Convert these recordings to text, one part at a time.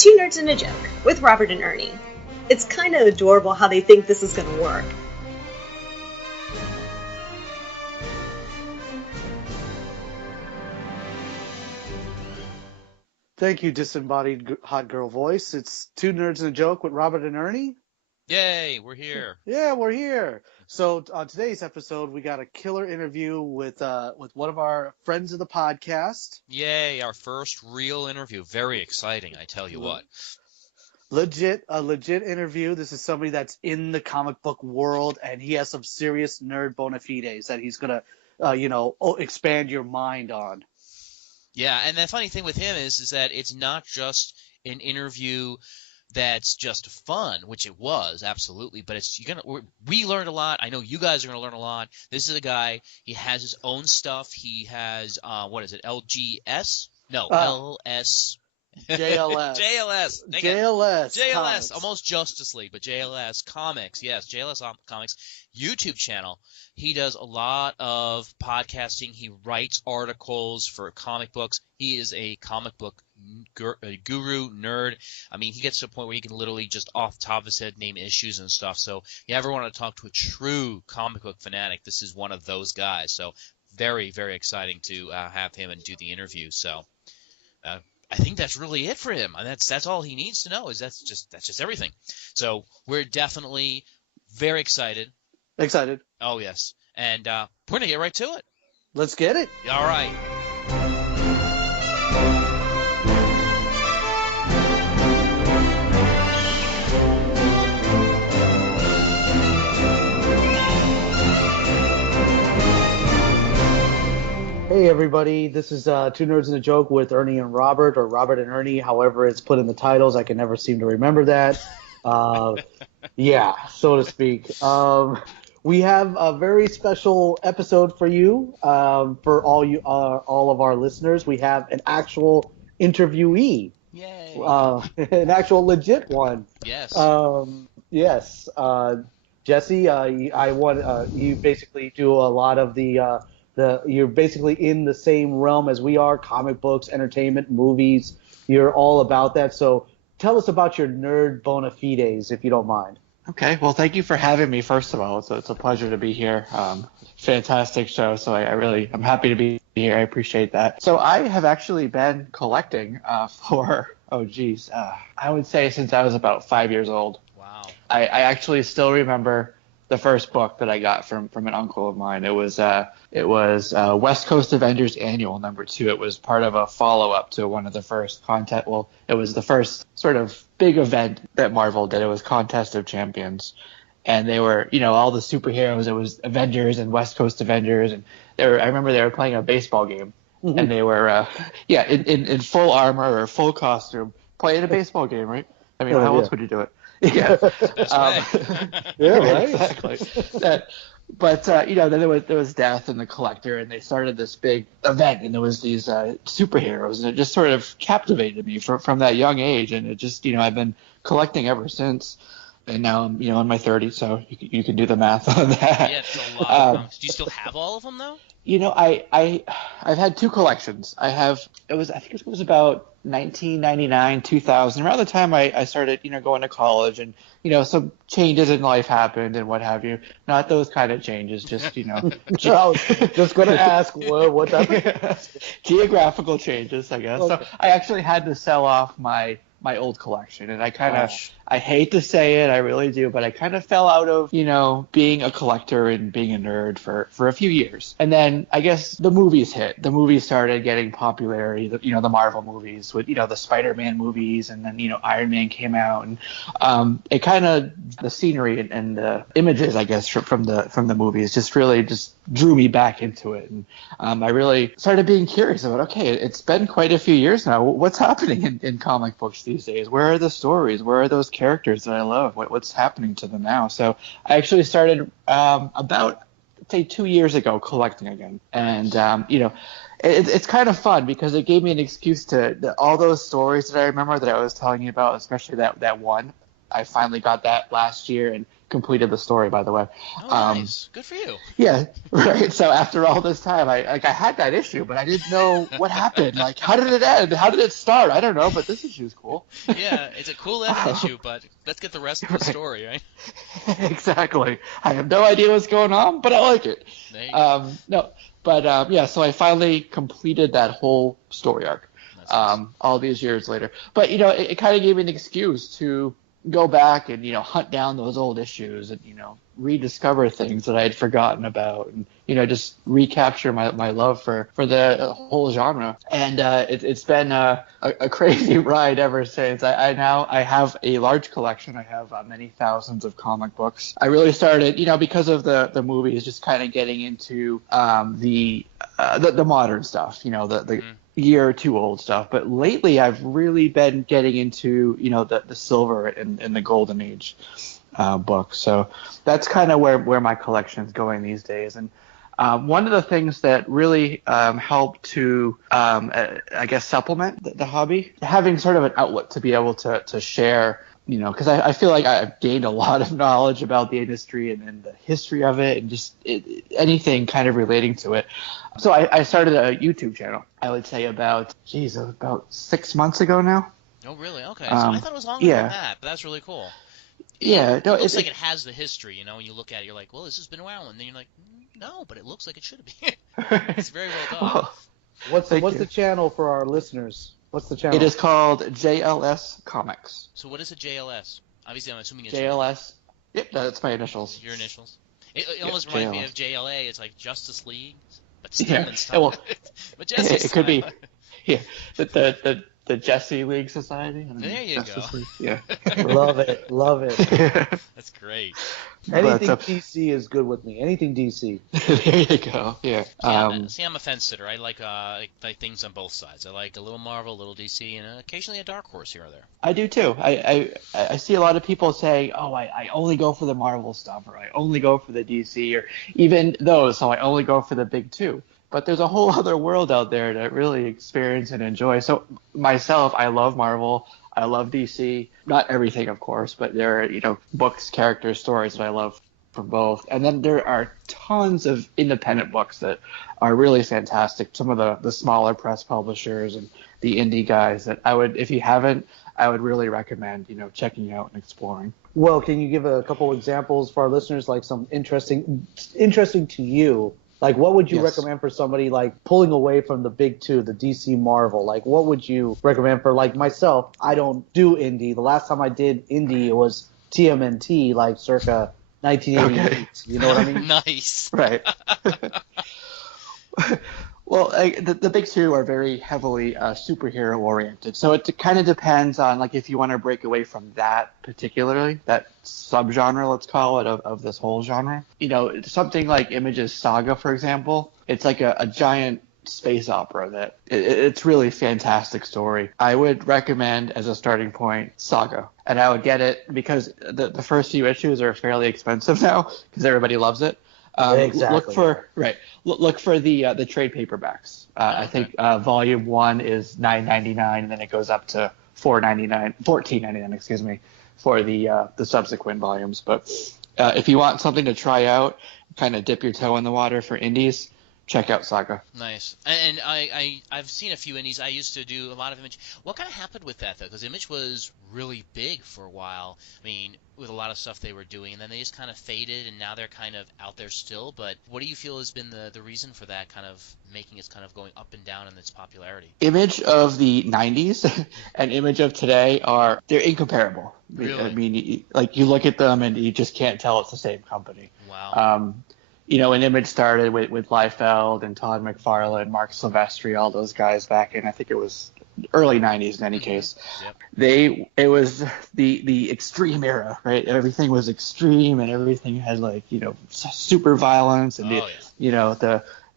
Two Nerds and a Joke with Robert and Ernie. It's kind of adorable how they think this is going to work. Thank you, disembodied hot girl voice. It's Two Nerds and a Joke with Robert and Ernie. Yay, we're here. Yeah, we're here. So on today's episode, we got a killer interview with one of our friends of the podcast. Yay, our first real interview. Very exciting, I tell you what. A legit interview. This is somebody that's in the comic book world, and he has some serious nerd bona fides that he's gonna, expand your mind on. Yeah, and the funny thing with him is that it's not just an interview that's just fun, which it was, absolutely, but we learned a lot. I know you guys are going to learn a lot. This is a guy, he has his own stuff. He has, what is it, LGS? No, LS. JLS. JLS Comics. Almost Justice League, but JLS Comics. Yes, JLS Comics YouTube channel. He does a lot of podcasting. He writes articles for comic books. He is a comic book guru, nerd. I mean, he gets to a point where he can literally just off the top of his head name issues and stuff. So if you ever want to talk to a true comic book fanatic, this is one of those guys. So very, very exciting to have him and do the interview. So I think that's really it for him, and that's all he needs to know. That's just everything. So we're definitely very excited. Excited. Oh yes, and we're gonna get right to it. Let's get it. All right. Hey everybody, this is Two Nerds and a Joke with Ernie and Robert, or Robert and Ernie, however it's put in the titles. I can never seem to remember that. Yeah, so to speak. We have a very special episode for you, for all of our listeners. We have an actual interviewee. Yay! An actual legit one. Yes. Yes. Jessie, I want you basically do a lot of you're basically in the same realm as we are, comic books, entertainment, movies. You're all about that. So tell us about your nerd bona fides, if you don't mind. Okay. Well, thank you for having me, first of all. It's a pleasure to be here. Fantastic show. So I'm happy to be here. I appreciate that. So I have actually been collecting for, I would say since I was about 5 years old. Wow. I actually still remember the first book that I got from an uncle of mine. It was West Coast Avengers Annual #2. It was part of a follow-up to one of the first contest. Well, it was the first sort of big event that Marvel did. It was Contest of Champions, and they were, all the superheroes. It was Avengers and West Coast Avengers, and I remember they were playing a baseball game, and they were, in full armor or full costume, playing a baseball game, right? I mean, how else would you do it? Yeah. That's right. Yeah, right. Exactly. But then there was Death and the Collector, and they started this big event, and there was these superheroes, and it just sort of captivated me from that young age, and it just I've been collecting ever since, and now I'm in my 30s, so you can do the math on that. Yeah, it's a lot of comics. Do you still have all of them though? I've had two collections. I think it was about 1999, 2000, around the time I started, going to college, and some changes in life happened and what have you. Not those kind of changes, just I was just going to ask what happened. Geographical changes, I guess. Okay. So I actually had to sell off my old collection, and I hate to say it, I really do, but I kind of fell out of, being a collector and being a nerd for a few years. And then I guess the movies hit. The movies started getting popularity, the Marvel movies with, the Spider-Man movies, and then, Iron Man came out, and it kind of, the scenery and the images, I guess, from the movies just really just drew me back into it. And I really started being curious about, okay, it's been quite a few years now. What's happening in comic books these days? Where are the stories? Where are those characters that I love? What's happening to them now? So I actually started about, say, 2 years ago collecting again. And, it's kind of fun because it gave me an excuse to all those stories that I remember that I was telling you about, especially that one. I finally got that last year, and completed the story, by the way. Oh, nice. Good for you. Yeah, right. So after all this time, I had that issue, but I didn't know what happened. Like, how did it end? How did it start? I don't know, but this issue's cool. Yeah, it's a cool ending issue, but let's get the rest of the story, right? Exactly. I have no idea what's going on, but I like it. There you go. No, but yeah. So I finally completed that whole story arc. Nice. All these years later. But it kind of gave me an excuse to go back and hunt down those old issues and rediscover things that I had forgotten about, and just recapture my love for the whole genre. And it's been a crazy ride ever since. I now have a large collection. I have many thousands of comic books. I really started because of the movies, just kind of getting into the modern stuff, the year or two old stuff. But lately I've really been getting into the silver and the golden age books. So that's kind of where my collection's going these days. And one of the things that really helped to I guess supplement the hobby, having sort of an outlet to be able to share, because I feel like I've gained a lot of knowledge about the industry and the history of it, and just anything kind of relating to it. So I started a YouTube channel, I would say about 6 months ago now. Oh, really? Okay. So I thought it was longer than that, but that's really cool. Yeah. No, it looks like it has the history, when you look at it, you're like, well, this has been a while, and then you're like, no, but it looks like it should be. It's very well done. What's the channel for our listeners? What's the channel? It is called JLS Comics. So what is a JLS? Obviously, I'm assuming it's JLS. Yep, that's my initials. Your initials. It almost reminds me of JLA. It's like Justice League, but still yeah. in style. Well, but Jessie it could be. Yeah, the Jessie League Society. There you Justice go. League. Yeah. Love it. That's great. Anything DC is good with me. Anything DC. There you go. Yeah. See, I'm a fence sitter. I like things on both sides. I like a little Marvel, a little DC, and occasionally a Dark Horse here or there. I do too. I see a lot of people saying, oh, I only go for the Marvel stuff, or I only go for the DC, or even those, so I only go for the big two. But there's a whole other world out there to really experience and enjoy. So myself, I love Marvel. I love DC. Not everything, of course, but there are, books, characters, stories that I love from both. And then there are tons of independent books that are really fantastic. Some of the smaller press publishers and the indie guys that if you haven't, I would really recommend, checking out and exploring. Well, can you give a couple examples for our listeners, like some interesting to you? Like, what would you recommend for somebody, like, pulling away from the big two, the DC Marvel? Like, what would you recommend for, like, myself? I don't do indie. The last time I did indie, it was TMNT, like, circa 1988. Okay. You know what I mean? Nice. Right. Well, the big two are very heavily superhero oriented. So it kind of depends on, like, if you want to break away from that particularly, that subgenre, let's call it, of this whole genre. Something like Image's Saga, for example, it's like a giant space opera that it's really fantastic story. I would recommend as a starting point Saga, and I would get it because the first few issues are fairly expensive now because everybody loves it. Exactly. Look for the trade paperbacks. I think volume 1 is $9.99, and then it goes up to $14.99, excuse me, for the subsequent volumes. But if you want something to try out, kind of dip your toe in the water for indies, check out Saga. Nice. And I've seen a few indies. I used to do a lot of Image. What kind of happened with that, though? Because Image was really big for a while. I mean, with a lot of stuff they were doing, and then they just kind of faded, and now they're kind of out there still. But what do you feel has been the reason for that, kind of making it kind of going up and down in its popularity? Image of the 90s and Image of today they're incomparable. Really? I mean, like, you look at them and you just can't tell it's the same company. Wow. When Image started with Liefeld and Todd McFarlane, Mark Silvestri, all those guys back in, I think it was early 90s in any case. Yep. It was the extreme era, right? Everything was extreme and everything had, like, super violence and the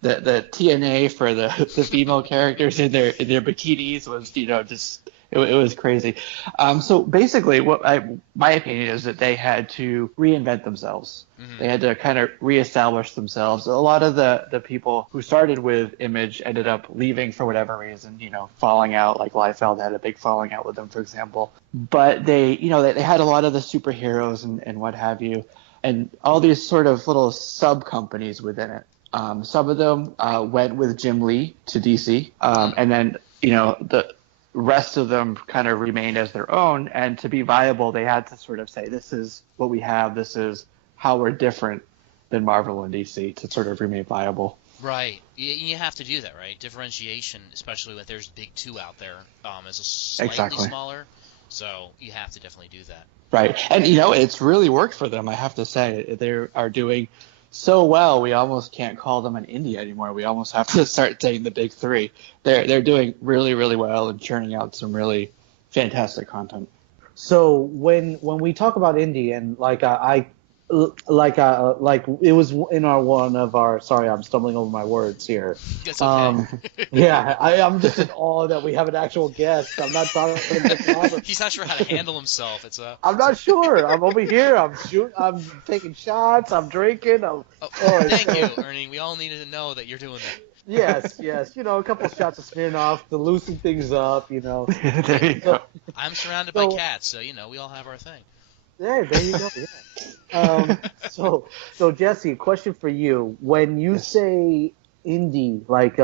TNA for the female characters in their bikinis was, just it was crazy. So basically, my opinion is that they had to reinvent themselves. Mm-hmm. They had to kind of reestablish themselves. A lot of the people who started with Image ended up leaving for whatever reason, falling out. Like Liefeld had a big falling out with them, for example. But they had a lot of the superheroes and what have you. and all these sort of little sub companies within it. Some of them went with Jim Lee to DC, and then the rest of them kind of remained as their own. And to be viable, they had to sort of say, this is what we have, this is how we're different than Marvel and DC to sort of remain viable. Right. You have to do that, right? Differentiation, especially when there's big two out there, is a slightly smaller. So you have to definitely do that. Right. And, it's really worked for them, I have to say. They are doing so well, we almost can't call them an indie anymore. We almost have to start saying the big three. They're doing really, really well and churning out some really fantastic content. So when we talk about indie, and like it was in one of our. Sorry, I'm stumbling over my words here. It's okay. Yeah, I'm just in awe that we have an actual guest. I'm not talking. He's not sure how to handle himself. I'm not sure. I'm over here. I'm shooting. I'm taking shots. I'm drinking. Thank you, Ernie. We all needed to know that you're doing that. Yes. A couple of shots of Smirnoff to loosen things up. There you go. I'm surrounded by cats, so we all have our thing. Yeah, there you go. Yeah. So Jesse, a question for you. When you say indie, like,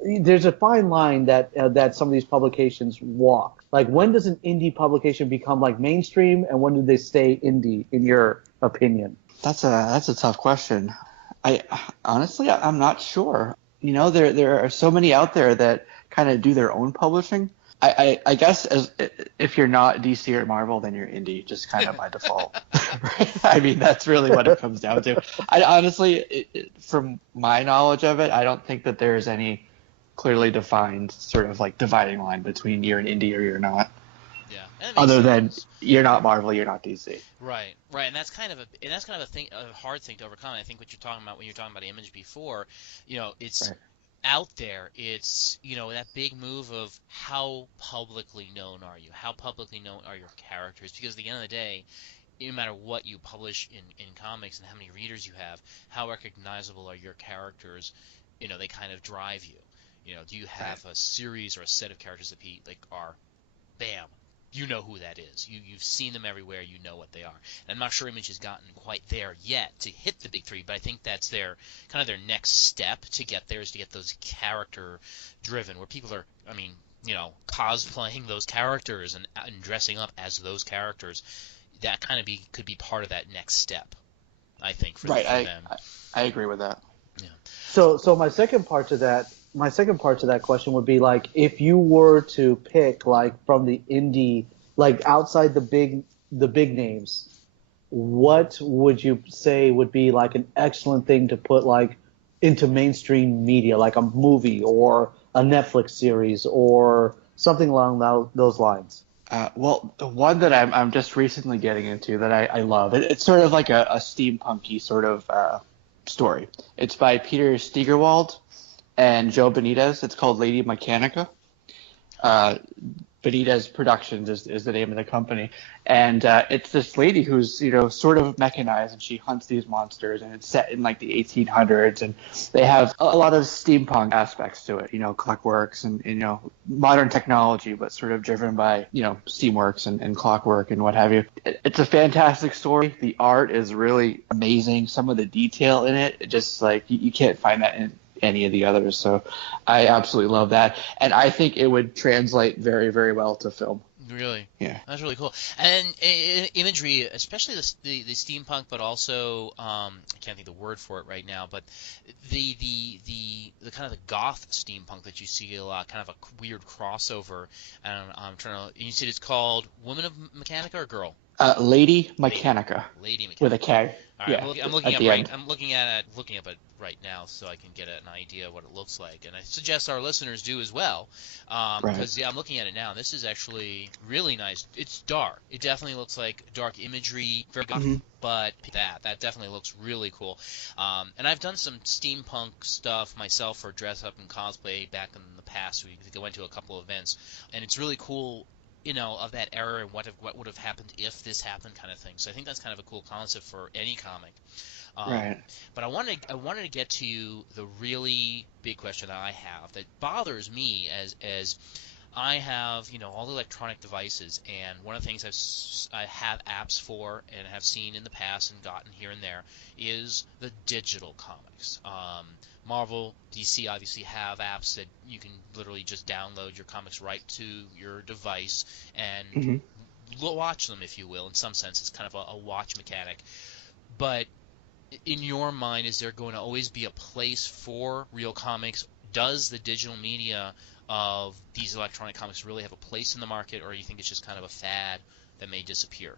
there's a fine line that some of these publications walk. Like, when does an indie publication become like mainstream, and when do they stay indie, in your opinion? That's a tough question. Honestly, I'm not sure. There are so many out there that kind of do their own publishing. I guess if you're not DC or Marvel, then you're indie, just kind of by default. Right? I mean, that's really what it comes down to. I honestly, from my knowledge of it, I don't think that there's any clearly defined sort of like dividing line between you're an indie or you're not. Yeah. Other than you're not Marvel, you're not DC. Right, and that's kind of a hard thing to overcome. I think what you're talking about when you're talking about Image before, it's. Right. Out there, it's that big move of how publicly known are you? How publicly known are your characters? Because at the end of the day, no matter what you publish in comics and how many readers you have, how recognizable are your characters? They kind of drive you. Do you have a series or a set of characters that are, bam, you know who that is. You've seen them everywhere. You know what they are. And I'm not sure Image has gotten quite there yet to hit the big three, but I think that's their next step to get there, is to get those character driven, where people are, cosplaying those characters and dressing up as those characters. That kind of could be part of that next step, I think, for them. I agree with that. Yeah. So my second part to that question would be, like, if you were to pick, like, from the indie, like, outside the big names, what would you say would be like an excellent thing to put like into mainstream media, like a movie or a Netflix series or something along those lines? Well, the one that I'm just recently getting into that I love, it's sort of like a steampunky sort of story. It's by Peter Steigerwald and Joe Benitez. It's called Lady Mechanica. Benitez Productions is the name of the company. And it's this lady who's, sort of mechanized, and she hunts these monsters, and it's set in like the 1800s, and they have a lot of steampunk aspects to it, clockworks and, modern technology, but sort of driven by, steamworks and clockwork and what have you. It's a fantastic story. The art is really amazing. Some of the detail in it, just like you can't find that in any of the others. So I absolutely love that. And I think it would translate very, very well to film. Really? Yeah. That's really cool. And imagery, especially the steampunk, but also I can't think of the word for it right now, but the kind of the goth steampunk that you see a lot, kind of a weird crossover. And I'm trying to. You said it's called Woman of Mechanica or Girl? Lady Mechanica. Lady Mechanica. With a K. All right, yeah. I'm looking at it right now so I can get an idea of what it looks like, and I suggest our listeners do as well, because I'm looking at it now. This is actually really nice. It's dark. It definitely looks like dark imagery, very goth, but that definitely looks really cool. And I've done some steampunk stuff myself for dress up and cosplay back in the past. We went to a couple of events, and it's really cool. Of that era and what would have happened if this happened, kind of thing. So I think that's kind of a cool concept for any comic. Right. But I wanted to get to the really big question that I have that bothers me as I have, all the electronic devices, and one of the things I have apps for and have seen in the past and gotten here and there is the digital comics. Marvel, DC obviously have apps that you can literally just download your comics right to your device and watch them, if you will. In some sense, it's kind of a watch mechanic. But in your mind, is there going to always be a place for real comics? Does the digital media of these electronic comics really have a place in the market, or do you think it's just kind of a fad that may disappear?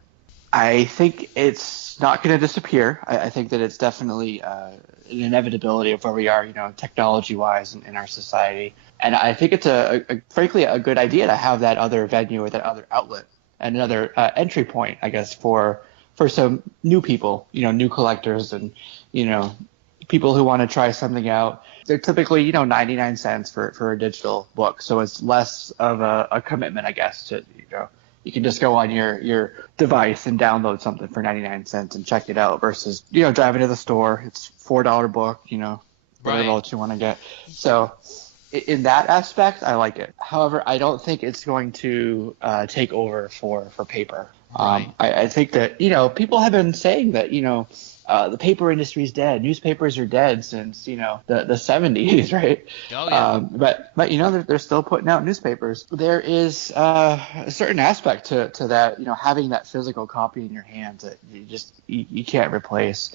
I think it's not going to disappear. I think that it's definitely an inevitability of where we are, technology-wise in our society. And I think it's frankly a good idea to have that other venue or that other outlet and another entry point, I guess, for some new people, new collectors and, people who want to try something out. They're typically, 99 cents for a digital book. So it's less of a commitment, I guess, to, you can just go on your device and download something for 99 cents and check it out versus, driving to the store. It's $4 book, whatever else you want to get. So in that aspect, I like it. However, I don't think it's going to take over for paper. Right. I think that, people have been saying that, the paper industry is dead. Newspapers are dead since, the 70s, right? Oh, yeah. But they're still putting out newspapers. There is a certain aspect to that, having that physical copy in your hands that you can't replace.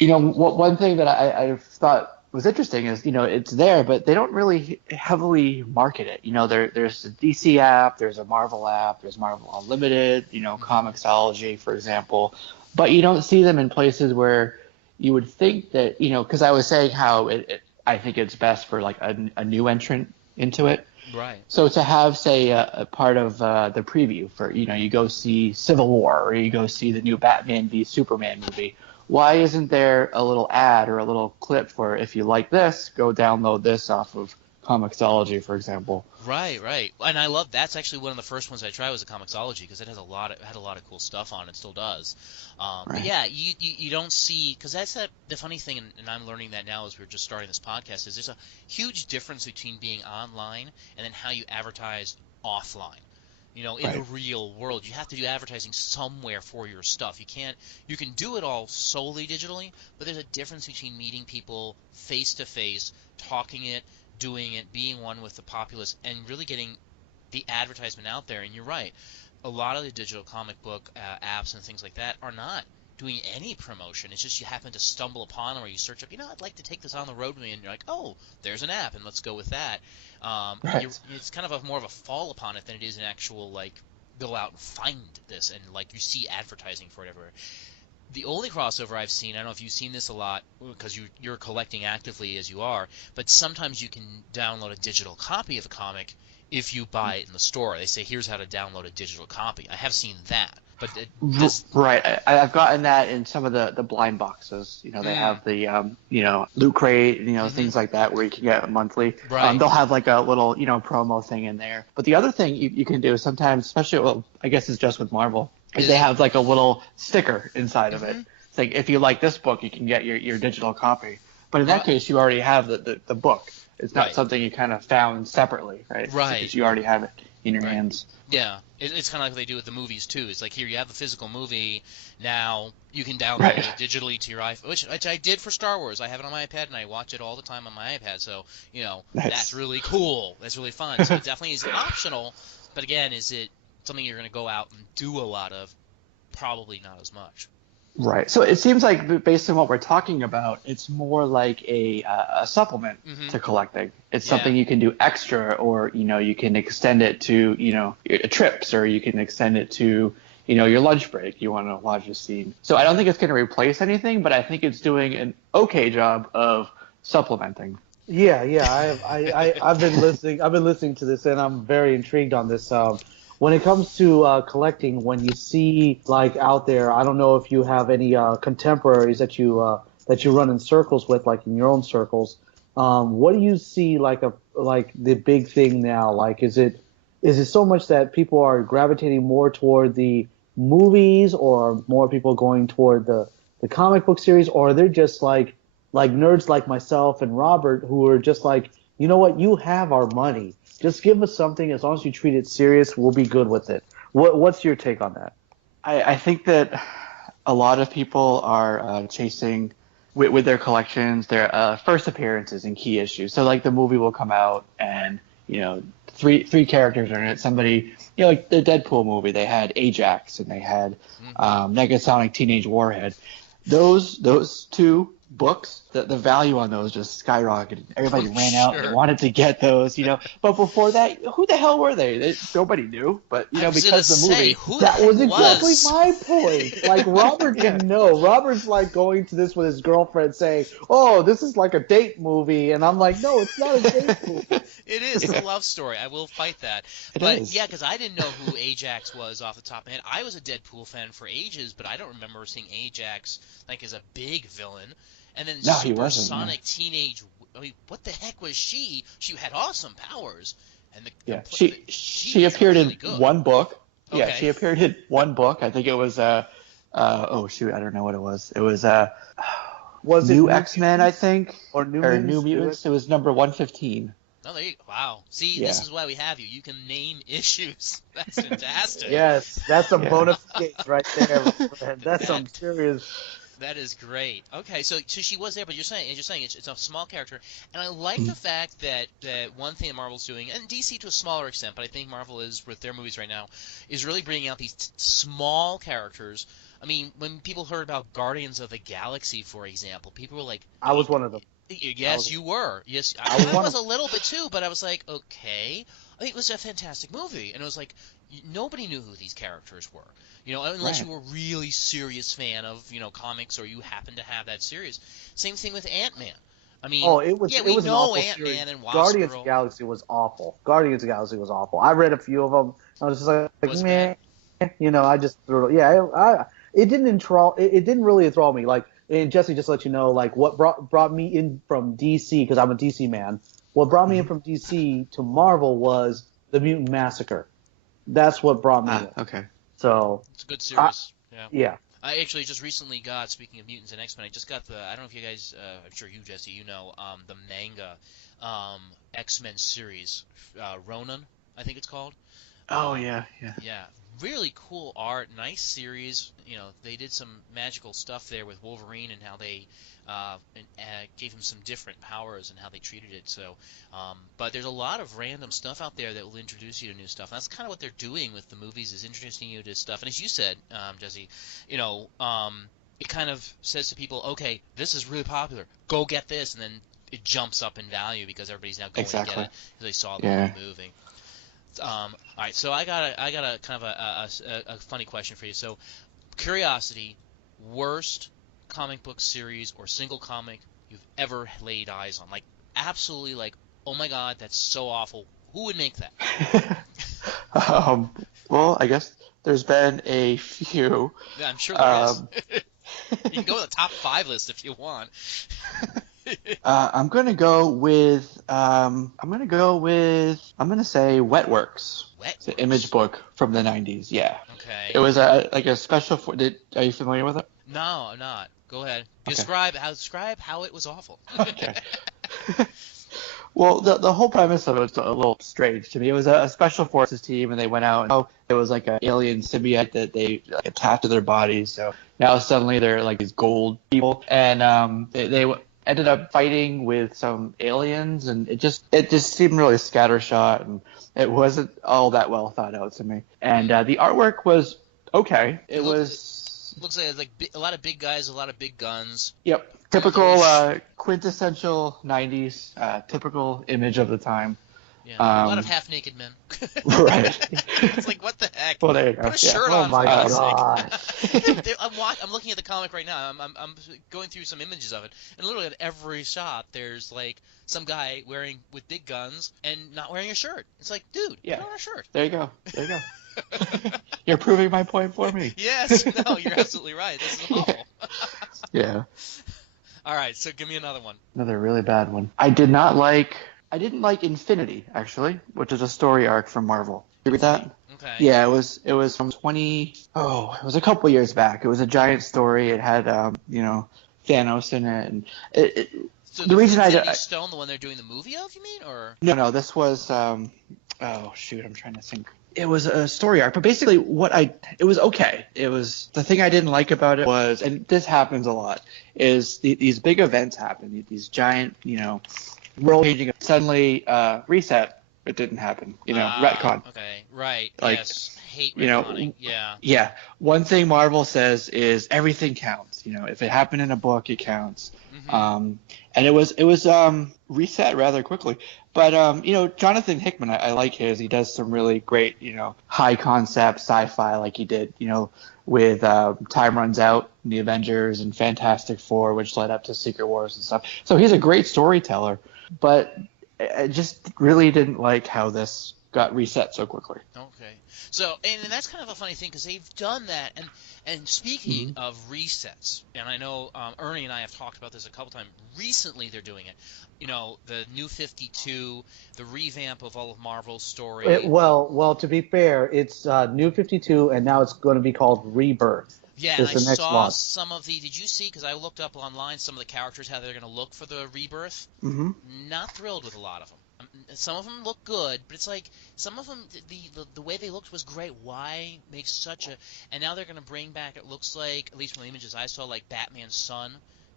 One thing that I've thought was interesting is, it's there, but they don't really heavily market it. There's a DC app, there's a Marvel app, there's Marvel Unlimited, Comixology, for example. But you don't see them in places where you would think that, because I was saying how I think it's best for like a new entrant into it. Right. So to have, say, a part of the preview for, you go see Civil War or you go see the new Batman v Superman movie. Why isn't there a little ad or a little clip for, if you like this, go download this off of Comixology, for example? Right. And I love that's actually one of the first ones I tried was a Comixology because it had a lot of cool stuff on it. Still does. Right. But yeah, you don't see because that's the funny thing, and I'm learning that now as we're just starting this podcast is there's a huge difference between being online and then how you advertise offline. In the real world, you have to do advertising somewhere for your stuff. You can do it all solely digitally, but there's a difference between meeting people face to face, talking it, doing it, being one with the populace, and really getting the advertisement out there. And you're right, a lot of the digital comic book apps and things like that are not doing any promotion. It's just you happen to stumble upon them or you search up, I'd like to take this on the road with me, and you're like, oh, there's an app, and let's go with that. Right. It's kind of more of a fall upon it than it is an actual, go out and find this, and, you see advertising for it everywhere. The only crossover I've seen, I don't know if you've seen this a lot because you're collecting actively as you are, but sometimes you can download a digital copy of a comic if you buy it in the store. They say, here's how to download a digital copy. I have seen that. But Right. I've gotten that in some of the blind boxes. They have the, Loot Crate, things like that where you can get monthly. Right. They'll have like a little, promo thing in there. But the other thing you can do sometimes, especially, I guess it's just with Marvel, is they have like a little sticker inside of it. It's like, if you like this book, you can get your digital copy. But in that case, you already have the book. It's not something you kind of found separately, right? Right. Because you already have it in your hands. Yeah, it's kind of like what they do with the movies too. It's like, here you have the physical movie, now you can download it digitally to your iPhone, which I did for Star Wars. I have it on my iPad and I watch it all the time on my iPad. So that's really cool. That's really fun. So it definitely is optional. But again, is it something you're going to go out and do a lot of? Probably not as much. Right. So it seems like, based on what we're talking about, it's more like a supplement to collecting. It's something you can do extra, or you can extend it to your trips, or you can extend it to your lunch break. You want to watch a scene. So I don't think it's going to replace anything, but I think it's doing an okay job of supplementing. Yeah. I've been listening to this, and I'm very intrigued on this. When it comes to collecting, when you see out there, I don't know if you have any contemporaries that you run in circles with, like in your own circles. What do you see like the big thing now? Is it so much that people are gravitating more toward the movies, or more people going toward the comic book series, or they're just like nerds like myself and Robert who are just you know what? You have our money. Just give us something. As long as you treat it serious, we'll be good with it. What's your take on that? I think that a lot of people are chasing with their collections their first appearances in key issues. So like the movie will come out and three characters are in it. Somebody like the Deadpool movie, they had Ajax and they had Negasonic Teenage Warhead. Those two books, the value on those just skyrocketed. Everybody ran out and wanted to get those, But before that, who the hell were they? Nobody knew. But because the movie, that was exactly my point. Like Robert didn't know. Robert's like going to this with his girlfriend, saying, "Oh, this is like a date movie," and I'm like, "No, it's not a date movie." It is. It's a love story. I will fight that. But yeah, because I didn't know who Ajax was off the top of my head. I was a Deadpool fan for ages, but I don't remember seeing Ajax like as a big villain. And then Supersonic Teenage. I mean, what the heck was she? She had awesome powers. And she appeared really in one book. Okay. Yeah, she appeared in one book. I think it was oh shoot, I don't know what it was. It was was New it X-Men, I think, or New Mutants. It was number 115. Oh, there you go. Wow. See, this is why we have you. You can name issues. That's fantastic. Yes, that's some bona fides right there. That's some serious. That is great. Okay, so she was there, but you're saying it's a small character, and I like the fact that one thing that Marvel's doing, and DC to a smaller extent, but I think Marvel is with their movies right now, is really bringing out these small characters. I mean, when people heard about Guardians of the Galaxy, for example, people were like, I was one of them. Yes, you were. Yes, I was a little bit too, but I was like, okay. I think it was a fantastic movie, and it was like nobody knew who these characters were. Unless you were a really serious fan of, comics or you happen to have that series. Same thing with Ant-Man. I mean, we know Ant-Man and Wasp Guardians of the Galaxy was awful. Guardians of the Galaxy was awful. I read a few of them. I was just like man, I just threw it. Yeah, it didn't really enthrall me. Like, and Jessie, just to let you know, like what brought me in from DC, because I'm a DC man. What brought me in from DC to Marvel was the Mutant Massacre. That's what brought me in. Okay. So it's a good series. Yeah. I actually just recently got, speaking of mutants and X-Men, I just got I don't know if you guys, I'm sure you, Jesse, the manga X-Men series, Ronin, I think it's called. Oh, yeah. Yeah, really cool art, nice series. They did some magical stuff there with Wolverine and how they gave him some different powers and how they treated it. So, but there's a lot of random stuff out there that will introduce you to new stuff. And that's kind of what they're doing with the movies, is introducing you to stuff. And as you said, Jesse, it kind of says to people, okay, this is really popular. Go get this, and then it jumps up in value because everybody's now going to get it because they saw the movie. All right, so I got a kind of a funny question for you. So, curiosity, worst comic book series or single comic you've ever laid eyes on, like absolutely, like, oh my god, that's so awful. Who would make that? Well, I guess there's been a few. Yeah, I'm sure there is. You can go to the top 5 list if you want. I'm gonna say Wetworks. It's an Image book from the 90s. Yeah. Okay. It was like a special. Are you familiar with it? No, I'm not. Go ahead. Okay. Describe how it was awful. Okay. Well, the whole premise of it was a little strange to me. It was a special forces team, and they went out, and it was like an alien symbiote that they attached to their bodies. So now suddenly they're like these gold people, and they ended up fighting with some aliens, and it just seemed really scattershot, and it wasn't all that well thought out to me. And the artwork was okay. It looks like a lot of big guys, a lot of big guns. Yep. Typical quintessential 90s typical image of the time. Yeah, a lot of half-naked men. Right. It's like, what the heck? Well, there you go. Put a shirt Oh on, my for God's god. sake. I'm looking at the comic right now. I'm going through some images of it, and literally at every shot, there's like some guy with big guns and not wearing a shirt. It's like, dude, put on a shirt. There you go. You're proving my point for me. Yes. No, you're absolutely right. This is awful. Yeah. All right, so give me another one. Another really bad one. I didn't like Infinity, actually, which is a story arc from Marvel. You read that? Okay. Yeah, it was from it was a couple years back. It was a giant story. It had Thanos in it, and So the reason Infinity Stone, the one they're doing the movie of, you mean, or no, this was oh shoot, I'm trying to think. It was a story arc, but basically it was okay. It was the thing I didn't like about it was, and this happens a lot, is these big events happen, these giant, world changing, suddenly reset. It didn't happen, retcon. Okay, right. Like, yes, hate retconning. Yeah. One thing Marvel says is everything counts. If it happened in a book, it counts. Mm-hmm. And it was reset rather quickly. But Jonathan Hickman, I like his. He does some really great, high concept sci-fi, like he did, with Time Runs Out, The Avengers, and Fantastic Four, which led up to Secret Wars and stuff. So he's a great storyteller, but I just really didn't like how this got reset so quickly. Okay. So, and that's kind of a funny thing because they've done that. And speaking of resets, and I know Ernie and I have talked about this a couple times. Recently, they're doing it. The New 52, the revamp of all of Marvel's story. Well, to be fair, it's New 52, and now it's going to be called Rebirth. Yeah, and I saw some of the. Did you see? Because I looked up online some of the characters, how they're going to look for the Rebirth. Mm-hmm. Not thrilled with a lot of them. Some of them look good, but it's like some of them, the way they looked was great. Why make such a? And now they're going to bring back. It looks like, at least from the images I saw, like Batman's son,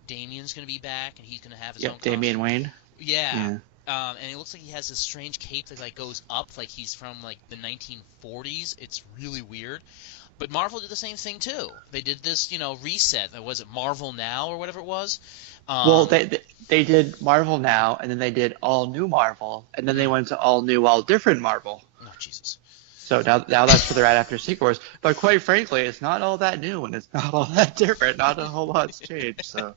Damian's going to be back, and he's going to have his own. Damian Wayne. Yeah. And it looks like he has this strange cape that like goes up, like he's from like the 1940s. It's really weird. But Marvel did the same thing too. They did this, reset. Was it Marvel Now or whatever it was? Well, they did Marvel Now, and then they did All New Marvel, and then they went to All New, All Different Marvel. Oh, Jesus. So now that's where they're at after Secret Wars. But quite frankly, it's not all that new, and it's not all that different. Not a whole lot's changed. So.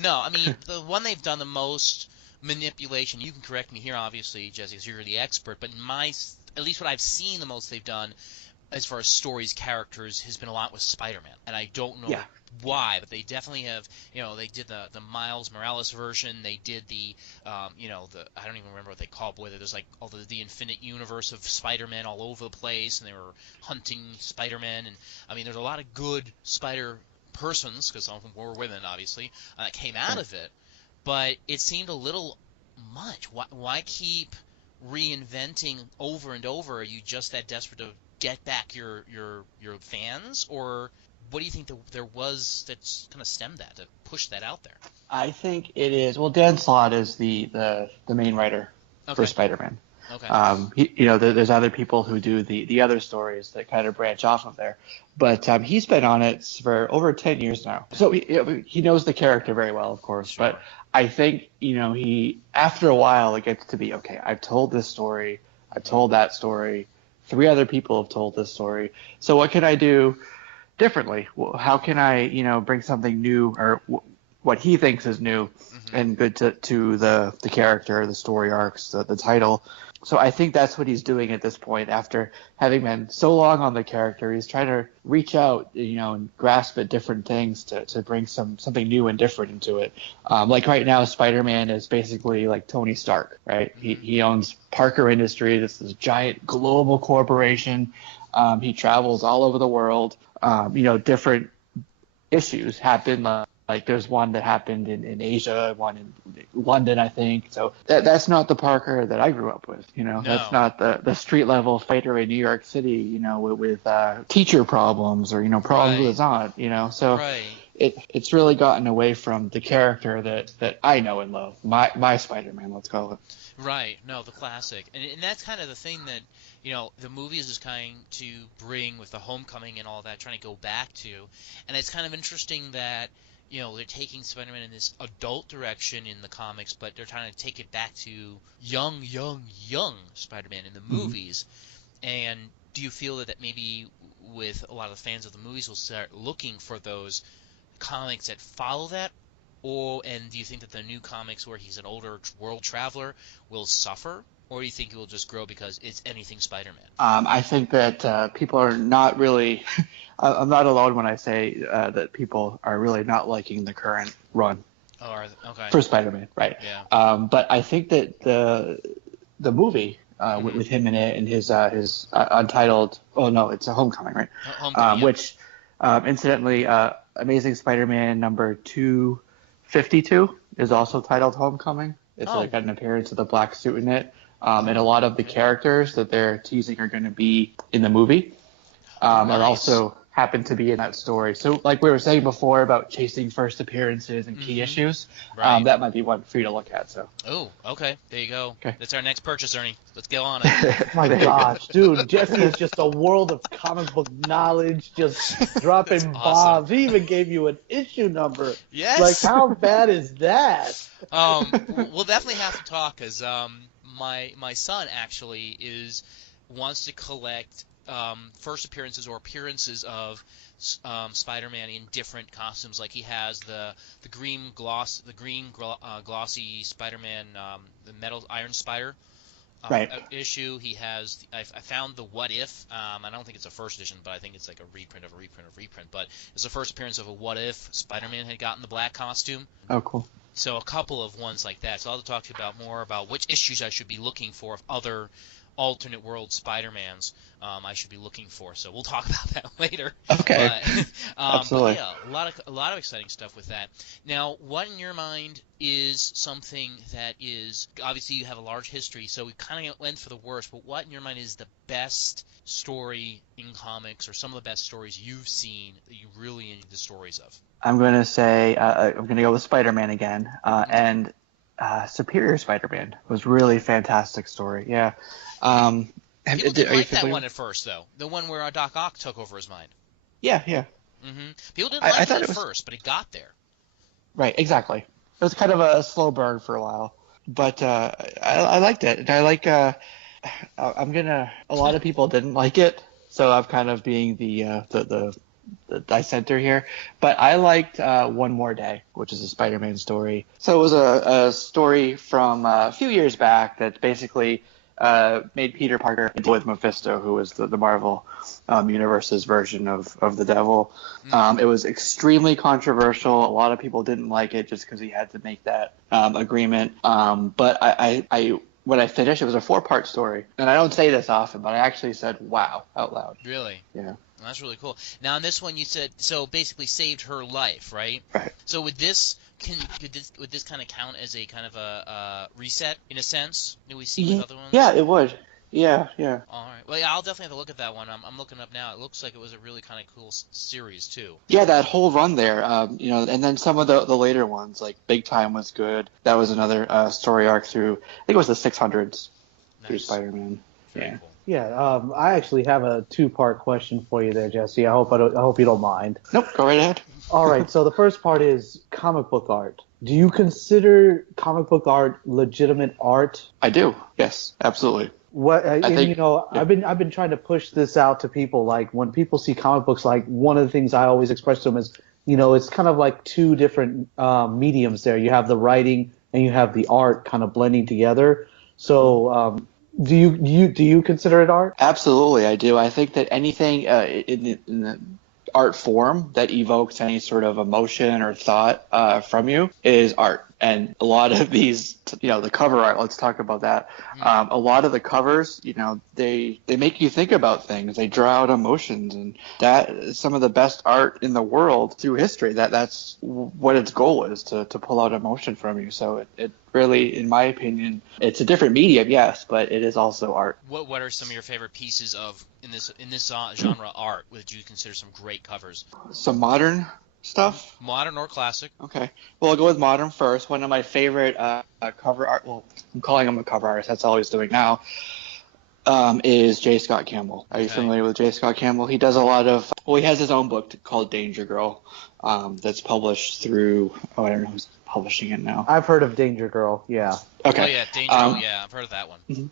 No, I mean, the one they've done the most manipulation, you can correct me here, obviously, Jesse, because you're the expert, but at least what I've seen the most they've done as far as stories, characters, has been a lot with Spider-Man. And I don't know why, but they definitely have, they did the Miles Morales version. They did the I don't even remember what they call it, but there's like all the Infinite Universe of Spider-Man all over the place, and they were hunting Spider-Man. And, I mean, there's a lot of good Spider-Persons, because some of them were women, obviously, that came out of it. But it seemed a little much. Why keep reinventing over and over? Are you just that desperate to get back your fans, or what do you think there was that's kind of stemmed that, to push that out there? I think it is. Well, Dan Slott is the main writer for Spider-Man. Okay. There's other people who do the other stories that kind of branch off of there, but he's been on it for over 10 years now, so he knows the character very well, of course. Sure. But I think he after a while it gets to be okay. I've told this story. I've told that story. 3 other people have told this story. So what can I do differently? How can I, bring something new, or what he thinks is new and good to the character, the story arcs, the title. So I think that's what he's doing at this point. After having been so long on the character, he's trying to reach out, and grasp at different things to bring something new and different into it. Like right now, Spider-Man is basically like Tony Stark, right? He owns Parker Industries. It's this giant global corporation. He travels all over the world. Different issues happen. Like there's one that happened in Asia, one in London, I think. So that's not the Parker that I grew up with. No. That's not the street level fighter in New York City. With teacher problems or problems with his aunt. So it's really gotten away from the character that I know and love. My Spider-Man, let's call it. Right. No, the classic, and that's kind of the thing that the movies is trying to bring with the Homecoming and all that, trying to go back to, and it's kind of interesting that. They're taking Spider-Man in this adult direction in the comics, but they're trying to take it back to young Spider-Man in the movies. And do you feel that maybe with a lot of the fans of the movies will start looking for those comics that follow that? And do you think that the new comics where he's an older world traveler will suffer? Or do you think it will just grow because it's anything Spider-Man? I think that people are not really – I'm not alone when I say that people are really not liking the current run for Spider-Man, right? Yeah. But I think that the movie with him in it and his untitled – oh, no, it's a Homecoming, right? Homecoming, Which, incidentally, Amazing Spider-Man number 252 is also titled Homecoming. It's Oh. like an appearance of the black suit in it. And a lot of the characters that they're teasing are going to be in the movie. And Nice. also happen to be in that story. So like we were saying before about chasing first appearances and key issues, Right. that might be one for you to look at. So. Oh, okay. There you go. Okay. That's our next purchase, Ernie. Let's go on it. My gosh, dude, Jessie is just a world of comic book knowledge, just dropping That's bombs. He even gave you an issue number. Yes. Like, how bad is that? We'll definitely have to talk because my son actually wants to collect first appearances or appearances of Spider-Man in different costumes. Like he has the green glossy Spider-Man, the metal Iron Spider Right. issue. He has I found the What If. I don't think it's a first edition, but I think it's like a reprint of a reprint of a reprint. But it's the first appearance of a What If Spider-Man had gotten the black costume. Oh, cool. So a couple of ones like that. So I'll talk to you about more about which issues I should be looking for of other alternate world Spider-Mans I should be looking for. So we'll talk about that later. Okay. But Absolutely. yeah, a lot of exciting stuff with that. Now, what in your mind is something that is obviously you have a large history, so we kind of went for the worst. But what in your mind is the best story in comics, or some of the best stories you've seen that you really enjoy the stories of? I'm going to say I'm going to go with Spider-Man again. And Superior Spider-Man was really fantastic story. Yeah. People didn't like that one at first, though. The one where Doc Ock took over his mind. Yeah. People didn't like it at was... first, but it got there. Right, exactly. It was kind of a slow burn for a while, but I liked it. And I like. A lot of people didn't like it, so I'm kind of being the dissenter here. But I liked One More Day, which is a Spider-Man story. So it was a story from a few years back that basically made Peter Parker with Mephisto, who was the Marvel Universe's version of the Devil. It was extremely controversial. A lot of people didn't like it just because he had to make that agreement. But I when I finished, it was a 4-part story. And I don't say this often, but I actually said, wow, out loud. Really? Yeah. Well, that's really cool. Now, in this one, you said, so basically saved her life, right? Right. So would this kind of count as a kind of a reset, in a sense, that we see with other ones? Yeah, it would. Yeah. All right. Well, yeah, I'll definitely have to look at that one. I'm looking up now. It looks like it was a really kind of cool series, too. Yeah, that whole run there, and then some of the later ones, like Big Time was good. That was another story arc through, I think it was the 600s through Spider-Man. Very Yeah. cool. Yeah, I actually have a 2-part question for you there, Jesse. I hope you don't mind. Nope, go right ahead. All right, so the first part is comic book art. Do you consider comic book art legitimate art? I do. Yes, absolutely. I've been trying to push this out to people. Like when people see comic books, like one of the things I always express to them is, it's kind of like two different mediums there. You have the writing and you have the art kind of blending together. So do you consider it art? Absolutely, I do. I think that anything in the art form that evokes any sort of emotion or thought from you is art. And a lot of these, the cover art, let's talk about that. A lot of the covers, they make you think about things. They draw out emotions, and that is some of the best art in the world through history. That's what its goal is, to pull out emotion from you. So it really, in my opinion, it's a different medium, yes, but it is also art. What are some of your favorite pieces of in this genre art? Would you consider some great covers? Some modern stuff? Modern or classic? Okay. Well, I'll go with modern first. One of my favorite cover art, well, I'm calling him a cover artist, that's all he's doing now, is J. Scott Campbell. Are you familiar with J. Scott Campbell? He does a lot of, he has his own book called Danger Girl that's published through, I don't know who's publishing it now. I've heard of Danger Girl, yeah. Oh, Okay. yeah, Danger Girl, yeah, I've heard of that one. Mm-hmm.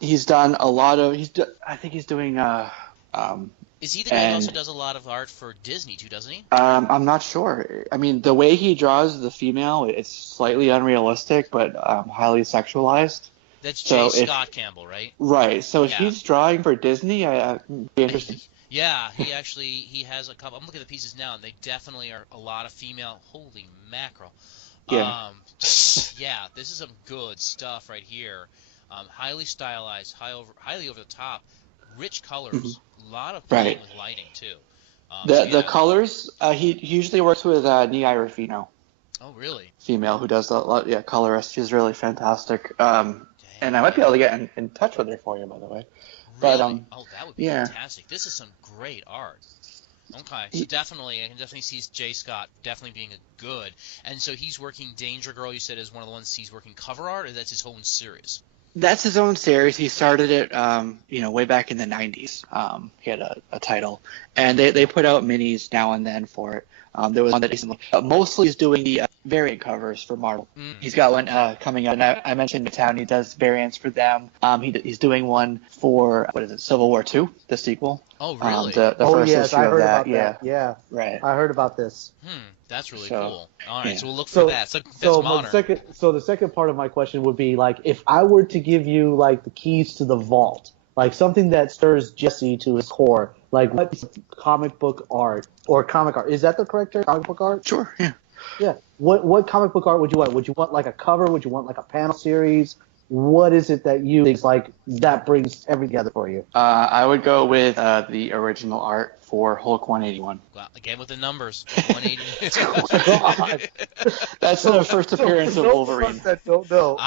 He's done a lot of, I think he's doing, is he the guy who also does a lot of art for Disney, too, doesn't he? I'm not sure. I mean, the way he draws the female, it's slightly unrealistic, but highly sexualized. That's J. Scott Campbell, right? Right. So if he's drawing for Disney, it'd be interesting. Yeah, he has a couple. I'm looking at the pieces now, and they definitely are a lot of female. Holy mackerel. Yeah. Yeah, this is some good stuff right here. Highly stylized, highly over the top, rich colors, a lot of fun with lighting too. The colors, he usually works with Nei Rufino. Oh, really? Female who does a lot. Yeah, colorist. She's really fantastic. And I might be able to get in touch with her for you, by the way. Really? But Oh, that would be yeah. fantastic. This is some great art. Okay, so definitely, I can definitely see J. Scott definitely being a good. And so he's working Danger Girl, you said, is one of the ones he's working cover art, or that's his own series? That's his own series. He started it, way back in the 90s. He had a title. And they put out minis now and then for it. There was one that recently. Mostly he's doing the variant covers for Marvel. He's got one coming out, and I mentioned Midtown. He does variants for them. He's doing one for, Civil War II, the sequel. Oh, really? The first issue I of heard that. about that. Yeah. Right. I heard about this. That's really So, cool. All right, yeah. so we'll look for that. That's modern. The second part of my question would be, like, if I were to give you, like, the keys to the vault, like something that stirs Jesse to his core, like what comic book art or comic art? Is that the correct term? Comic book art? Sure, yeah. Yeah. What comic book art would you want? Would you want like a cover? Would you want like a panel series? What is it that you think like that brings everything together for you? I would go with the original art for Hulk 181. Well, again with the numbers. 180. Oh my God. That's the first appearance of Wolverine. That don't know.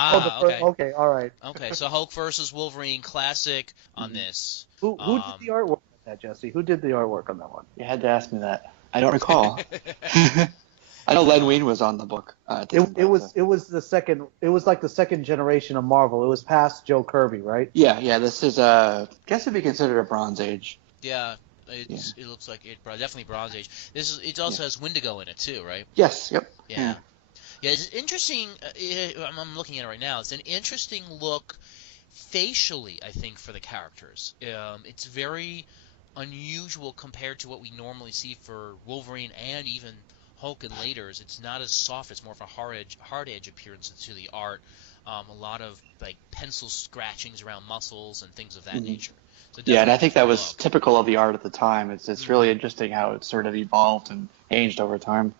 Okay. Okay, all right. Okay, so Hulk versus Wolverine classic on this. Who did the artwork on that, Jesse? Who did the artwork on that one? You had to ask me that. I don't recall. I know Len Wein was on the book. It was the second. It was like the second generation of Marvel. It was past Joe Kirby, right? Yeah. This is guess it'd be considered a Bronze Age. Yeah, it looks like it. Definitely Bronze Age. It also has Wendigo in it too, right? Yes. Yep. Yeah. Yeah, it's interesting. I'm looking at it right now. It's an interesting look facially, I think, for the characters. It's very unusual compared to what we normally see for Wolverine and even Hulk and laters. It's not as soft. It's more of a hard edge appearance to the art. A lot of like pencil scratchings around muscles and things of that nature. So yeah, and I think that was typical of the art at the time. It's really interesting how it sort of evolved and changed over time.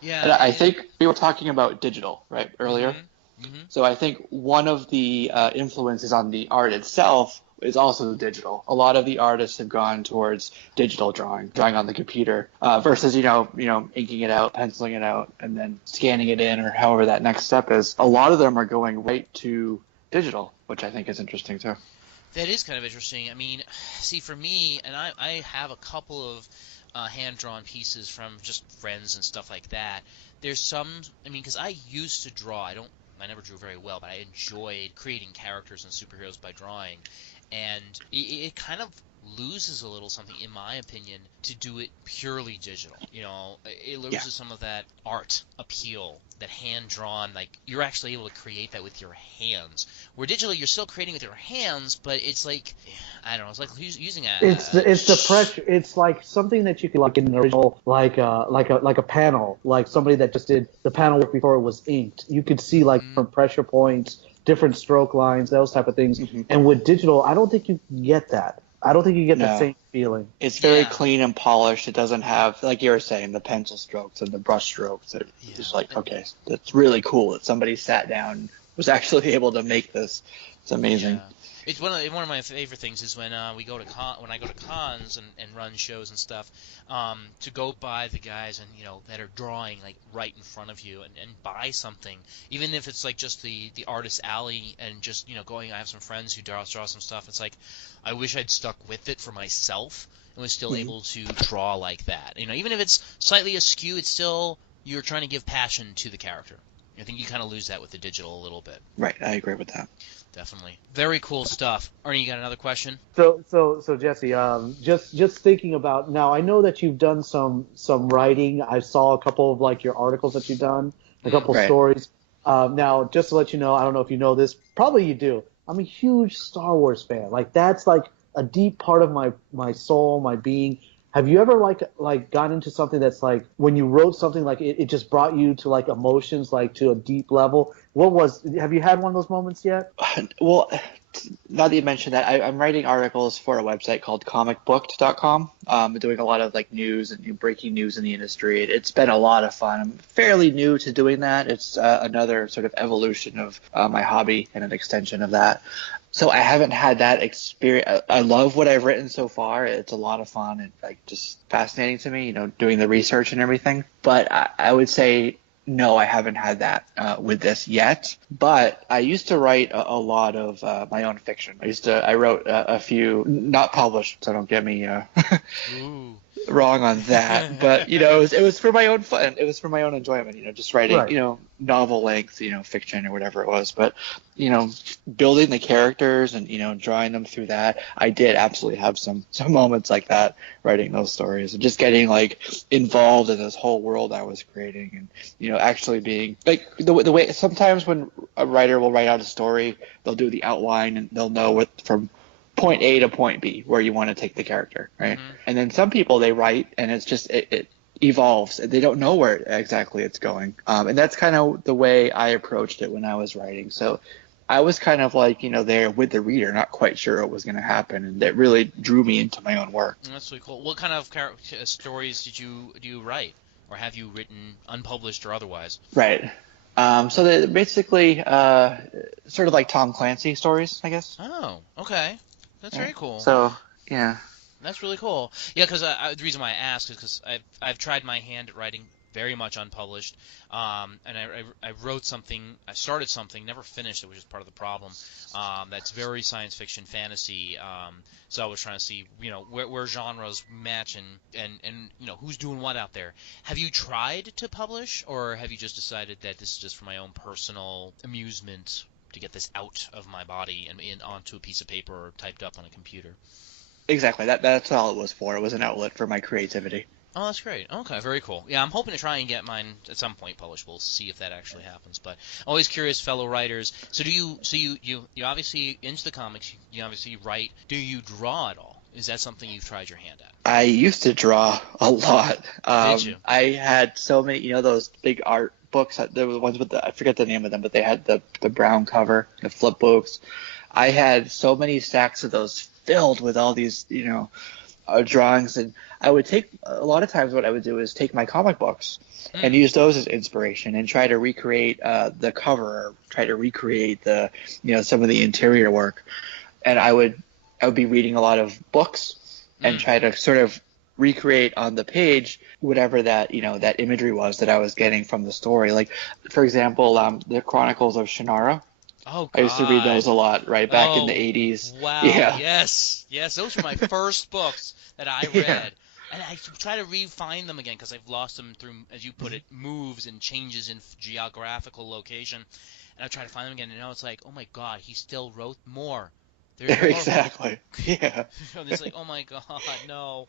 Yeah, and I think we were talking about digital, right, earlier. So I think one of the influences on the art itself is also digital. A lot of the artists have gone towards digital drawing on the computer, versus inking it out, penciling it out, and then scanning it in, or however that next step is. A lot of them are going right to digital, which I think is interesting too. That is kind of interesting. I mean, see, for me, and I have a couple of hand-drawn pieces from just friends and stuff like that. There's some, because I used to draw. I never drew very well, but I enjoyed creating characters and superheroes by drawing. And it kind of loses a little something, in my opinion, to do it purely digital. It loses some of that art appeal, that hand-drawn, like, you're actually able to create that with your hands. Where digitally, you're still creating with your hands, but it's like, I don't know, it's like using a... It's the pressure. It's like something that you could, like, in an original, like a panel, like somebody that just did the panel work before it was inked. You could see, like, different pressure points, different stroke lines, those type of things. And with digital, I don't think you get that. I don't think you get the same feeling. It's very clean and polished. It doesn't have, like you were saying, the pencil strokes and the brush strokes. It's like, okay, that's really cool that somebody sat down and was actually able to make this. It's amazing. Yeah. It's one of my favorite things is when I go to cons and run shows and stuff, to go by the guys and that are drawing like right in front of you and buy something, even if it's like just the artist alley and just going. I have some friends who draw some stuff. It's like I wish I'd stuck with it for myself and was still able to draw like that. Even if it's slightly askew, it's still you're trying to give passion to the character. I think you kind of lose that with the digital a little bit. Right, I agree with that. Definitely. Very cool stuff. Arnie, you got another question? So Jesse, just thinking about now, I know that you've done some writing. I saw a couple of like your articles that you've done, a couple stories. Now, just to let you know, I don't know if you know this, probably you do. I'm a huge Star Wars fan. Like that's like a deep part of my soul, my being. Have you ever like got into something that's like when you wrote something like it just brought you to like emotions like to a deep level? Have you had one of those moments yet? Well, now that you mentioned that, I'm writing articles for a website called comicbooked.com. Doing a lot of like news and breaking news in the industry. It's been a lot of fun. I'm fairly new to doing that. It's another sort of evolution of my hobby and an extension of that. So I haven't had that experience. I love what I've written so far. It's a lot of fun and like just fascinating to me, doing the research and everything. But I would say No, I haven't had that with this yet, but I used to write a lot of my own fiction. I wrote a few, not published, so don't get me Ooh. wrong on that. But it was for my own fun. It was for my own enjoyment. Just writing, Right. novel length, fiction or whatever it was. But building the characters and drawing them through that, I did absolutely have some moments like that writing those stories and just getting like involved in this whole world I was creating, and actually being like the way sometimes when a writer will write out a story, they'll do the outline and they'll know what from point A to point B where you want to take the character, right? Mm-hmm. And then some people, they write and it's just it evolves. They don't know where exactly it's going, and that's kind of the way I approached it when I was writing. So I was kind of like there with the reader, not quite sure what was going to happen, and that really drew me into my own work. That's really cool. What kind of stories do you write, or have you written, unpublished or otherwise? Right. So they're basically sort of like Tom Clancy stories, I guess. Oh, okay. That's very cool. So, yeah. That's really cool. Yeah, because the reason why I asked is because I've tried my hand at writing very much unpublished, and I wrote something, I started something, never finished it, which is part of the problem. That's very science fiction fantasy. So I was trying to see, where genres match and who's doing what out there. Have you tried to publish, or have you just decided that this is just for my own personal amusement to get this out of my body and onto a piece of paper or typed up on a computer? Exactly. That's all it was for. It was an outlet for my creativity. Oh, that's great. Okay, very cool. Yeah, I'm hoping to try and get mine at some point published. We'll see if that actually happens. But always curious, fellow writers. So you obviously into the comics. You obviously write. Do you draw at all? Is that something you've tried your hand at? I used to draw a lot. Did you? I had so many, those big art books. There were the ones with I forget the name of them, but they had the brown cover, the flip books. I had so many stacks of those filled with all these, drawings, and I would take a lot of times what I would do is take my comic books and use those as inspiration and try to recreate the cover, or try to recreate the some of the interior work, and I would be reading a lot of books and try to sort of recreate on the page whatever that that imagery was that I was getting from the story. Like for example, the Chronicles of Shannara. Oh, God. I used to read those a lot, right back in the 80s. Wow. Yeah. Yes. Those were my first books that I read. Yeah. And I try to re-find them again because I've lost them through, as you put it, moves and changes in geographical location. And I try to find them again, and now it's like, oh my God, he still wrote more. There's more. Exactly. Yeah. It's like, oh my God, no.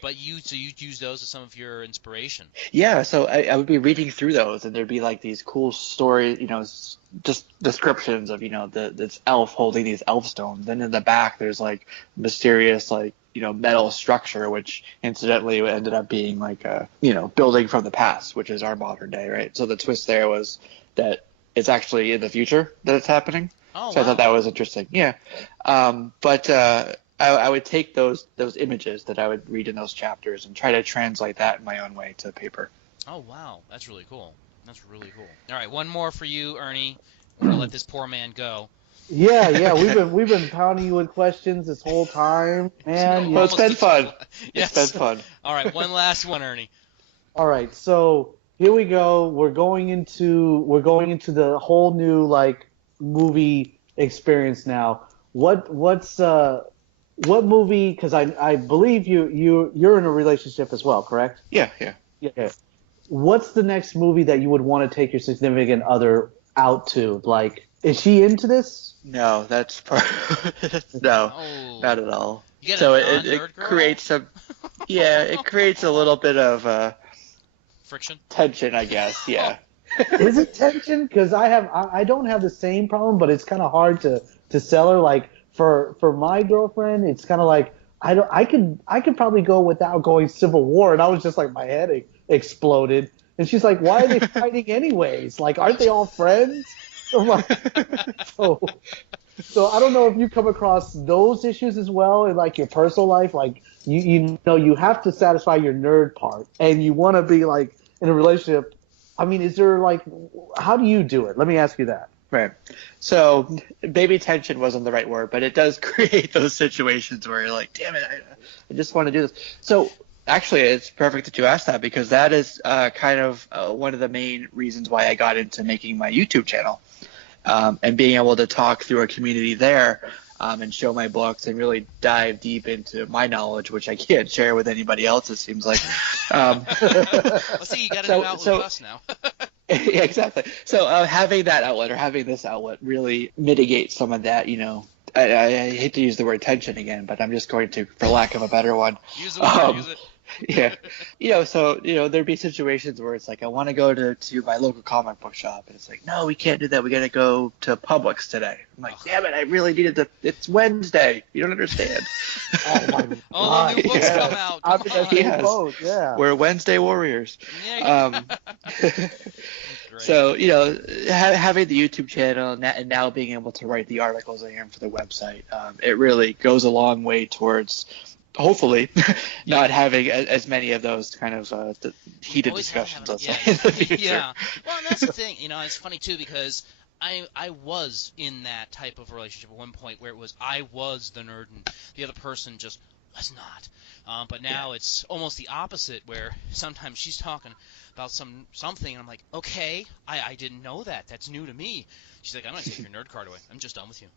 But you use those as some of your inspiration. Yeah, so I would be reading through those, and there'd be like these cool stories, just descriptions of, this elf holding these elf stones. Then in the back, there's like mysterious, like, metal structure, which incidentally ended up being like a, building from the past, which is our modern day, right? So the twist there was that it's actually in the future that it's happening. Oh, so wow. I thought that was interesting. Yeah. But I would take those images that I would read in those chapters and try to translate that in my own way to paper. Oh, wow. That's really cool. All right, one more for you, Ernie. We're going to let this poor man go. Yeah. We've been pounding you with questions this whole time, man. Well, it's been fun. Yes. It's been fun. All right, one last one, Ernie. All right, so here we go. We're going into the whole new like movie experience now. What movie? Because I believe you're in a relationship as well, correct? Yeah. Yeah. What's the next movie that you would want to take your significant other out to? Like, is she into this? No, that's no, not at all. So it creates some, it creates a little bit of friction, tension, I guess. Yeah. Is it tension? Because I don't have the same problem, but it's kind of hard to sell her. Like for my girlfriend, it's kind of like I could probably go without going Civil War, and I was just like my head exploded, and she's like, why are they fighting anyways? Like, aren't they all friends? I'm like, so I don't know if you come across those issues as well in like your personal life. Like you have to satisfy your nerd part, and you want to be like in a relationship. I mean, is there like, how do you do it? Let me ask you that. Right. So baby tension wasn't the right word, but it does create those situations where you're like, damn it, I just want to do this. So Actually, it's perfect that you asked that, because that is kind of one of the main reasons why I got into making my YouTube channel, and being able to talk through a community there, and show my books and really dive deep into my knowledge, which I can't share with anybody else, it seems like. Well, see, you got to out with us now. Yeah, exactly. So having that outlet, or having this outlet, really mitigates some of that, I hate to use the word tension again, but I'm just going to, for lack of a better one. Use the word, use it. Yeah. So, there'd be situations where it's like, I want to go to my local comic book shop. And it's like, no, we can't do that. We got to go to Publix today. I'm like, damn it, I really needed to. It's Wednesday. You don't understand. Oh, my God. Oh, the new books come out. I'm in the same boat, yeah. We're Wednesday warriors. Yeah. So, having the YouTube channel and now being able to write the articles I am for the website, it really goes a long way towards, hopefully, not having as many of those kind of heated discussions, let's say, in the future. Yeah. Well, and that's the thing. It's funny, too, because I was in that type of relationship at one point where it was I was the nerd and the other person just was not. But now it's almost the opposite, where sometimes she's talking about something, and I'm like, okay, I didn't know that. That's new to me. She's like, I'm going to take your nerd card away. I'm just done with you.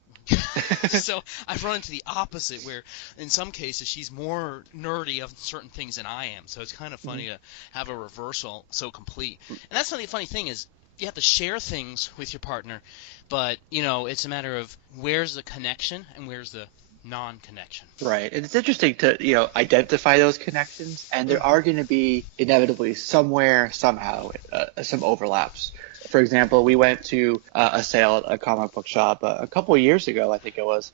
So I've run into the opposite, where in some cases she's more nerdy of certain things than I am. So it's kind of funny to have a reversal so complete. And that's the funny thing is, you have to share things with your partner, but, it's a matter of where's the connection and where's the non-connection. Right. And it's interesting to, identify those connections, and there are going to be inevitably somewhere, somehow, some overlaps. For example, we went to a sale at a comic book shop a couple of years ago, I think it was,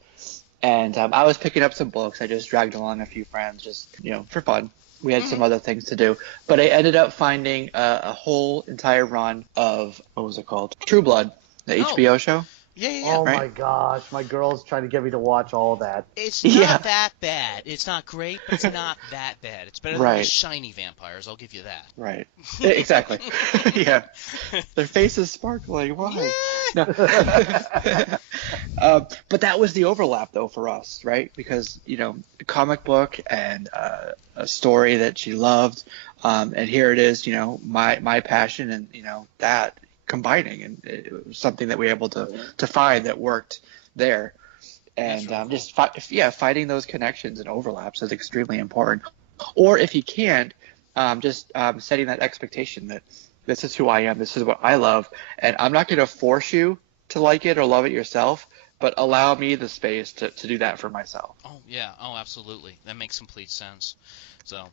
and I was picking up some books. I just dragged along a few friends just, for fun. We had some other things to do, but I ended up finding a whole entire run of, what was it called? True Blood, the HBO show. Yeah. Oh, right? my gosh. My girl's trying to get me to watch all of that. It's not that bad. It's not great, but it's not that bad. It's better than the shiny vampires, I'll give you that. Right. Exactly. Yeah. Their faces sparkling. Why? Yeah. No. But that was the overlap, though, for us, right? Because, a comic book and a story that she loved, and here it is, my passion and, that combining, and it was something that we were able to find that worked there. And really finding those connections and overlaps is extremely important. Or if you can't, just setting that expectation that this is who I am, this is what I love, and I'm not going to force you to like it or love it yourself, but allow me the space to do that for myself. Oh, yeah. Oh, absolutely. That makes complete sense. So,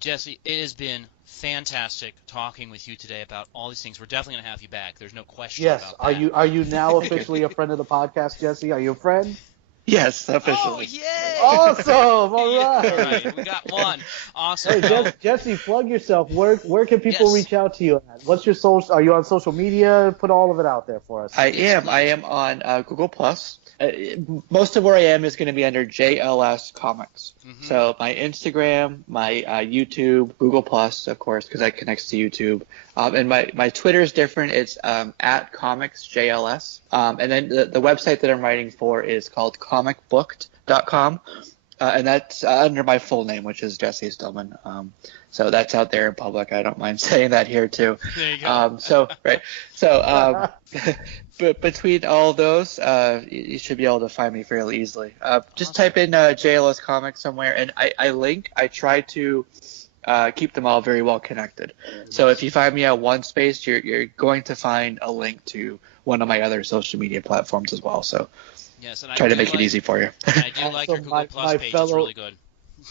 Jessie, it has been fantastic talking with you today about all these things. We're definitely going to have you back. There's no question about that. Yes. Are you now officially a friend of the podcast, Jessie? Are you a friend? Yes, officially. Oh, yay! Awesome! All right. All right, we got one. Awesome. Hey, Jessie, plug yourself. Where can people reach out to you at? What's your social? Are you on social media? Put all of it out there for us. I am on Google Plus. Most of where I am is going to be under JLS Comics. Mm-hmm. So my Instagram, my YouTube, Google Plus, of course, because that connects to YouTube. And my Twitter is different. It's at ComicsJLS. And then the website that I'm writing for is called comicbooked.com. And that's under my full name, which is Jesse Stillman. So that's out there in public. I don't mind saying that here too. There you go. But between all those, you should be able to find me fairly easily. Just type in JLS Comics somewhere, and I try to keep them all very well connected. So if you find me at one space, you're going to find a link to one of my other social media platforms as well. So yes, and try to make it easy for you. And I do like your Google Plus page. It's really good.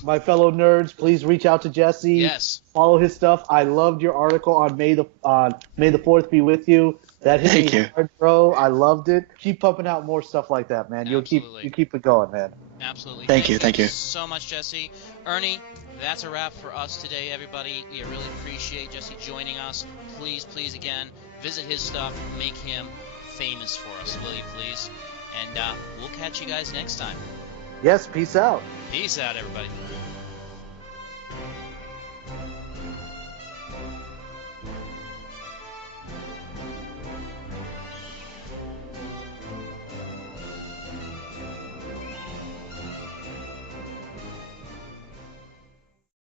My fellow nerds, please reach out to Jesse. Yes. Follow his stuff. I loved your article on May the 4th be with you. That hit me hard, bro. I loved it. Keep pumping out more stuff like that, man. You keep it going, man. Absolutely. Thank you so much, Jesse. Ernie, that's a wrap for us today, everybody. We really appreciate Jesse joining us. Please, again, visit his stuff. Make him famous for us, will you please? And we'll catch you guys next time. Yes, peace out. Peace out, everybody.